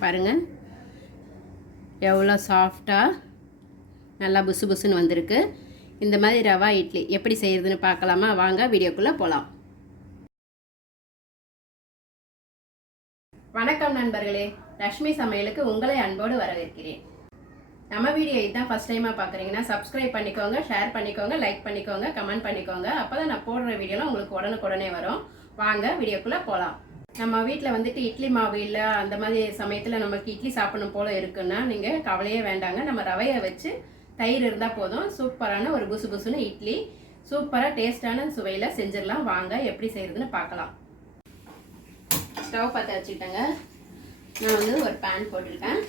பாருங்கள் எவ்வளோ சாஃப்டாக நல்லா புசு புசுன்னு வந்திருக்கு. இந்த மாதிரி ரவா இட்லி எப்படி செய்கிறதுன்னு பார்க்கலாமா? வாங்க வீடியோக்குள்ளே போகலாம். வணக்கம் நண்பர்களே, லக்ஷ்மி சமையலுக்கு உங்களை அன்போடு வரவேற்கிறேன். நம்ம வீடியோ இதுதான் ஃபஸ்ட் டைமாக பார்க்குறீங்கன்னா சப்ஸ்கிரைப் பண்ணிக்கோங்க, ஷேர் பண்ணிக்கோங்க, லைக் பண்ணிக்கோங்க, கமெண்ட் பண்ணிக்கோங்க. அப்போ தான் நான் போடுற வீடியோலாம் உங்களுக்கு உடனுக்குடனே வரும். வாங்க வீடியோக்குள்ளே போகலாம். நம்ம வீட்டில் வந்துட்டு இட்லி மாவு இல்லை, அந்த மாதிரி சமயத்தில் நமக்கு இட்லி சாப்பிடணும் போல் இருக்குன்னா நீங்கள் கவலையே வேண்டாங்க. நம்ம ரவையை வச்சு தயிர் இருந்தால் போதும், சூப்பரான ஒரு புசு புசுன்னு இட்லி சூப்பராக டேஸ்டான சுவையில் செஞ்சிடலாம். வாங்க எப்படி செய்கிறதுன்னு பார்க்கலாம். ஸ்டவ் பற்ற வச்சுக்கிட்டேங்க. நான் வந்து ஒரு பேன் போட்டிருக்கேன்.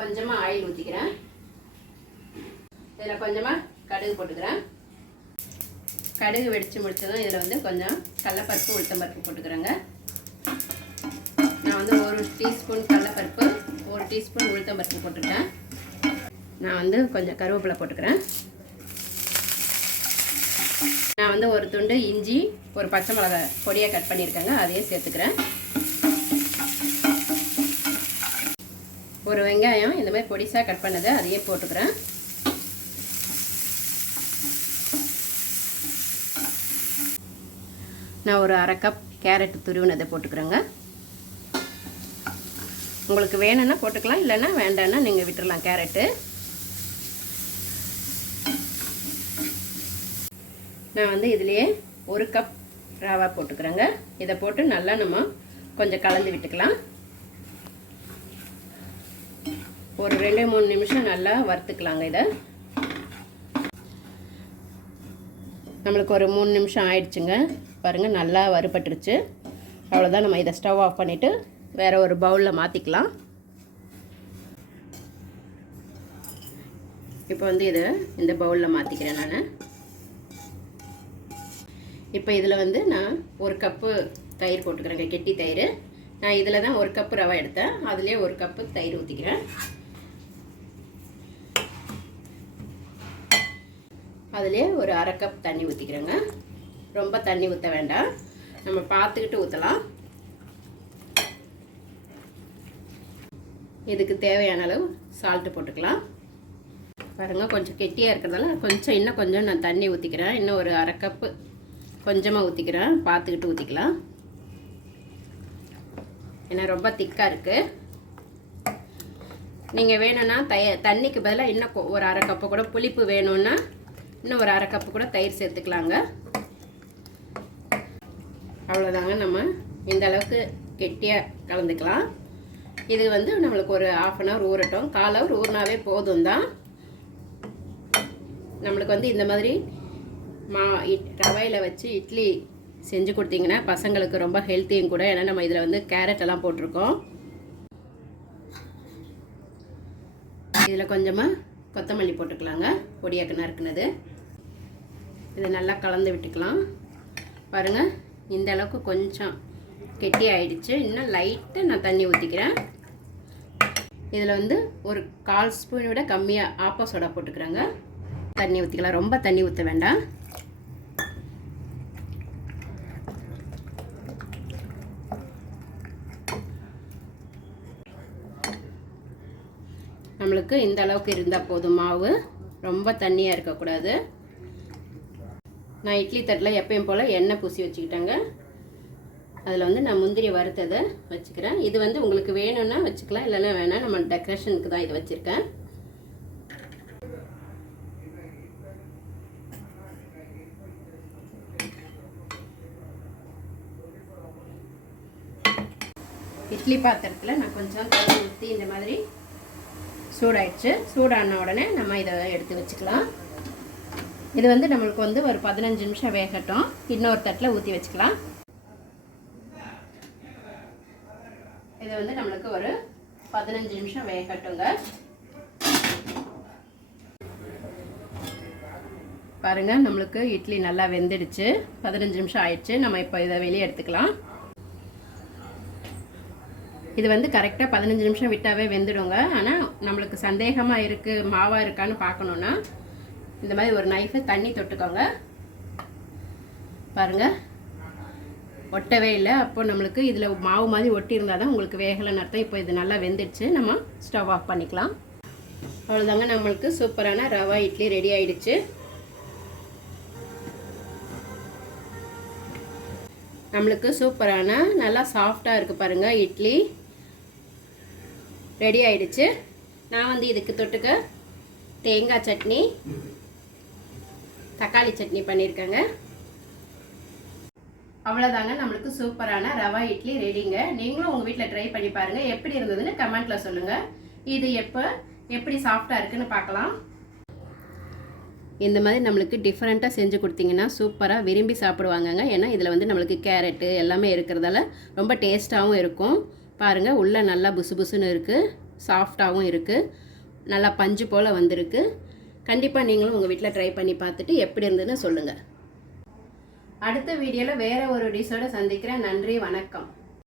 கொஞ்சமாக ஆயில் ஊற்றிக்கிறேன். இதில் கொஞ்சமாக கடுகு போட்டுக்கிறேன். கடுகு வெடித்து முடிச்சதும் இதில் வந்து கொஞ்சம் கடலைப்பருப்பு உளுத்தம்பருப்பு போட்டுக்கிறேங்க. நான் வந்து 1 டீஸ்பூன் கடலைப்பருப்பு, 1 டீஸ்பூன் உளுத்தம்பருப்பு போட்டுருக்கேன். நான் வந்து கொஞ்சம் கருவேப்பிலை போட்டுக்கிறேன். நான் வந்து ஒரு துண்டு இஞ்சி, ஒரு பச்சை மிளகாய் பொடியாக கட் பண்ணியிருக்கேங்க, அதையே சேர்த்துக்கிறேன். ஒரு வெங்காயம் இந்த மாதிரி பொடிசாக கட் பண்ணதை அதையே போட்டுக்கிறேன். நான் ஒரு 1/2 கப் கேரட் துருவினதை போட்டுக்கிறேங்க. உங்களுக்கு வேணும்னா போட்டுக்கலாம், இல்லைன்னா வேண்டாம்னா நீங்கள் விட்டுடலாம் கேரட்டு. நான் வந்து இதுலேயே 1 கப் ரவா போட்டுக்கிறேங்க. இதை போட்டு நல்லா நம்ம கொஞ்சம் கலந்து விட்டுக்கலாம். ஒரு 2-3 நிமிஷம் நல்லா வறுத்துக்கலாங்க. இதை நம்மளுக்கு ஒரு 3 நிமிஷம் ஆயிடுச்சுங்க. பாருங்கள் நல்லா வறுபட்டுருச்சு. அவ்வளோதான். நம்ம இதை ஸ்டவ் ஆஃப் பண்ணிவிட்டு வேறு ஒரு பவுலில் மாற்றிக்கலாம். இப்போ வந்து இதை இந்த பவுலில் மாற்றிக்கிறேன் நான். இப்போ இதில் வந்து நான் 1 கப்பு தயிர் போட்டுக்கிறேங்க, கெட்டி தயிர். நான் இதில் தான் 1 கப்பு ரவை எடுத்தேன், அதுலேயே 1 கப்பு தயிர் ஊற்றிக்கிறேன். அதுலேயே ஒரு 1/2 கப் தண்ணி ஊற்றிக்கிறேங்க. ரொம்ப தண்ணி ஊற்ற வேண்டாம், நம்ம பார்த்துக்கிட்டு ஊற்றலாம். இதுக்கு தேவையான அளவு சால்ட்டு போட்டுக்கலாம். பாருங்கள் கொஞ்சம் கெட்டியாக இருக்கிறதால இன்னும் கொஞ்சம் நான் தண்ணி ஊற்றிக்கிறேன். இன்னும் ஒரு 1/2 கப்பு கொஞ்சமாக ஊற்றிக்கிறேன், பார்த்துக்கிட்டு ஊற்றிக்கலாம். ஏன்னா ரொம்ப திக்காக இருக்குது. நீங்கள் வேணும்னா தண்ணிக்கு பதிலாக இன்னும் ஒரு 1/2 கப்பு கூட, புளிப்பு வேணும்னா இன்னும் ஒரு 1/2 கப்பு கூட தயிர் சேர்த்துக்கலாங்க. அவ்வளோதாங்க. நம்ம இந்த அளவுக்கு கெட்டியாக கலந்துக்கலாம். இது வந்து நம்மளுக்கு ஒரு 1/2 hour ஊறட்டும். 1/4 hour ஊறினாவே போதும் தான். நம்மளுக்கு வந்து இந்த மாதிரி ரவையில் வச்சு இட்லி செஞ்சு கொடுத்தீங்கன்னா பசங்களுக்கு ரொம்ப ஹெல்த்தியும் கூட. ஏன்னா நம்ம இதில் வந்து கேரட் எல்லாம் போட்டிருக்கோம். இதில் கொஞ்சமாக கொத்தமல்லி போட்டுக்கலாங்க, பொடியாக்கு நறுக்குனது. இதை நல்லா கலந்து விட்டுக்கலாம். பாருங்கள் இந்த அளவுக்கு கொஞ்சம் கெட்டி ஆயிடுச்சு. இன்னும் லைட்டாக நான் தண்ணி ஊற்றிக்கிறேன். இதில் வந்து ஒரு 1/4 ஸ்பூன் விட கம்மியாக ஆப்போ சோடா போட்டுக்கிறேங்க. தண்ணி ஊற்றிக்கலாம், ரொம்ப தண்ணி ஊற்ற வேண்டாம். நம்மளுக்கு இந்த அளவுக்கு இருந்தால் போதும் மாவு, ரொம்ப தண்ணியாக இருக்கக்கூடாது. நான் இட்லி தட்டில் எப்பயும் போல் எண்ணெய் பூசி வச்சுக்கிட்டேங்க. அதில் வந்து நான் முந்திரி வறுத்ததை வச்சுக்கிறேன். இது வந்து உங்களுக்கு வேணும்னா வச்சுக்கலாம், இல்லைன்னா வேணாம். நம்ம டெக்கரேஷனுக்கு தான் இது வச்சுருக்கேன். இட்லி பாத்திரத்தில் நான் கொஞ்சம் தண்ணி ஊற்றி இந்த மாதிரி சூடாயிடுச்சு. சூடான உடனே நம்ம இதை எடுத்து வச்சுக்கலாம். இது வந்து நம்மளுக்கு வந்து ஒரு 15 நிமிஷம் வேகட்டும். இன்னொரு தட்டில் ஊற்றி வச்சுக்கலாம். இது வந்து நம்மளுக்கு ஒரு 15 நிமிஷம் வேகட்டுங்க. பாருங்கள் நம்மளுக்கு இட்லி நல்லா வெந்துடுச்சு. 15 நிமிஷம் ஆயிடுச்சு. நம்ம இப்போ இதை வெளியே எடுத்துக்கலாம். இது வந்து கரெக்டாக 15 நிமிஷம் விட்டாவே வெந்துடுங்க. ஆனால் நம்மளுக்கு சந்தேகமாக இருக்குது, மாவாக இருக்கான்னு பார்க்கணுன்னா இந்த மாதிரி ஒரு நைஃபை தண்ணி தொட்டுக்கோங்க. பாருங்கள் ஒட்டவே இல்லை. அப்போ நம்மளுக்கு இதில் மாவு மாதிரி ஒட்டி இருந்தால் தான் உங்களுக்கு வேகலைன்னு அர்த்தம். இப்போ இது நல்லா வெந்துடுச்சு. நம்ம ஸ்டவ் ஆஃப் பண்ணிக்கலாம். அவ்வளோதாங்க, நம்மளுக்கு சூப்பரான ரவா இட்லி ரெடி ஆயிடுச்சு. நம்மளுக்கு சூப்பரான நல்லா சாஃப்டாக இருக்குது பாருங்கள், இட்லி ரெடி ஆயிடுச்சு. நான் வந்து இதுக்கு தொட்டுக்க தேங்காய் சட்னி, தக்காளி சட்னி பண்ணியிருக்கேங்க. அவ்வளோதாங்க, நம்மளுக்கு சூப்பரான ரவா இட்லி ரெடிங்க. நீங்களும் உங்கள் வீட்டில் ட்ரை பண்ணி பாருங்கள். எப்படி இருந்ததுன்னு கமெண்ட்டில் சொல்லுங்கள். இது எப்படி சாஃப்டாக இருக்குன்னு பார்க்கலாம். இந்த மாதிரி நம்மளுக்கு டிஃப்ரெண்ட்டாக செஞ்சு கொடுத்தீங்கன்னா சூப்பராக விரும்பி சாப்பிடுவாங்கங்க. ஏன்னா இதில் வந்து நம்மளுக்கு கேரட்டு எல்லாமே இருக்கிறதால ரொம்ப டேஸ்ட்டாகவும் இருக்கும். பாருங்கள், உள்ளே நல்லா புசு புசுன்னு இருக்குது, சாஃப்டாகவும் இருக்குது, நல்லா பஞ்சு போல் வந்திருக்கு. கண்டிப்பாக நீங்களும் உங்கள் வீட்டில் ட்ரை பண்ணி பார்த்துட்டு எப்படி இருந்ததுன்னு சொல்லுங்கள். அடுத்த வீடியோவில் வேறு ஒரு டிஷ்ஷோடு சந்திக்கிறேன். நன்றி, வணக்கம்.